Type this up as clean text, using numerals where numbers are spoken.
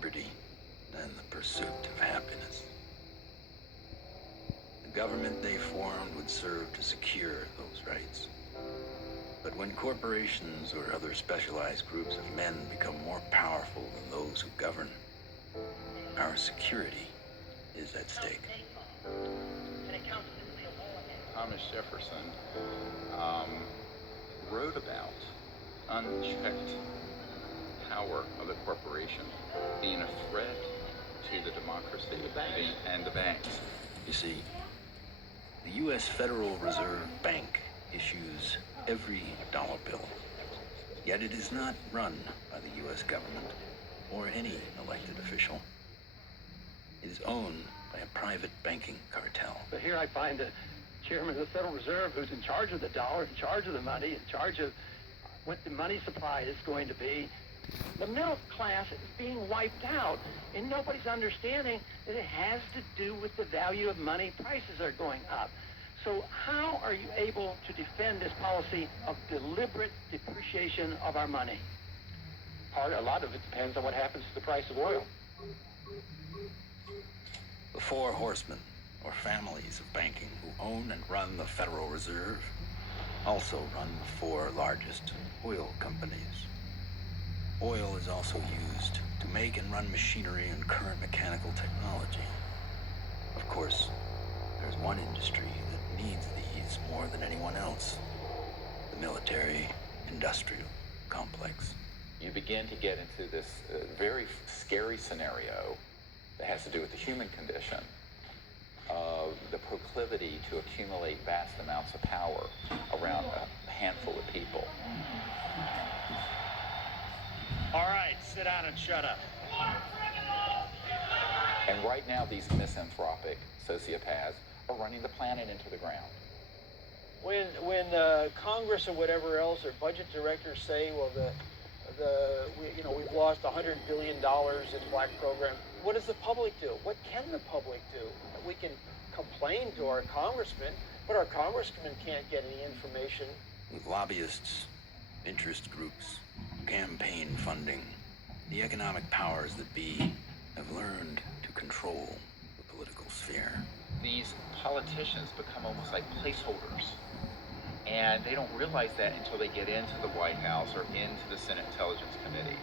liberty than the pursuit of happiness. The government they formed would serve to secure those rights. But when corporations or other specialized groups of men become more powerful than those who govern, our security is at stake. Thomas Jefferson wrote about unchecked power of the corporation being a threat to the democracy and the banks. You see, the U.S. Federal Reserve Bank issues every dollar bill. Yet it is not run by the U.S. government or any elected official. It is owned by a private banking cartel. But here I find the chairman of the Federal Reserve who's in charge of the dollar, in charge of the money, in charge of what the money supply is going to be. The middle class is being wiped out, and nobody's understanding that it has to do with the value of money. Prices are going up. So how are you able to defend this policy of deliberate depreciation of our money? A lot of it depends on what happens to the price of oil. The four horsemen, or families of banking, who own and run the Federal Reserve, also run the four largest oil companies. Oil is also used to make and run machinery and current mechanical technology. Of course, there's one industry that needs these more than anyone else: the military-industrial complex. You begin to get into this very scary scenario that has to do with the human condition of the proclivity to accumulate vast amounts of power around a handful of people. All right, sit down and shut up. And right now, these misanthropic sociopaths are running the planet into the ground. When Congress or whatever else or budget directors say, well, we've lost $100 billion in black program, what does the public do? What can the public do? We can complain to our congressmen, but our congressmen can't get any information. With lobbyists, interest groups, campaign funding, the economic powers that be have learned to control the political sphere. These politicians become almost like placeholders. And they don't realize that until they get into the White House or into the Senate Intelligence Committee.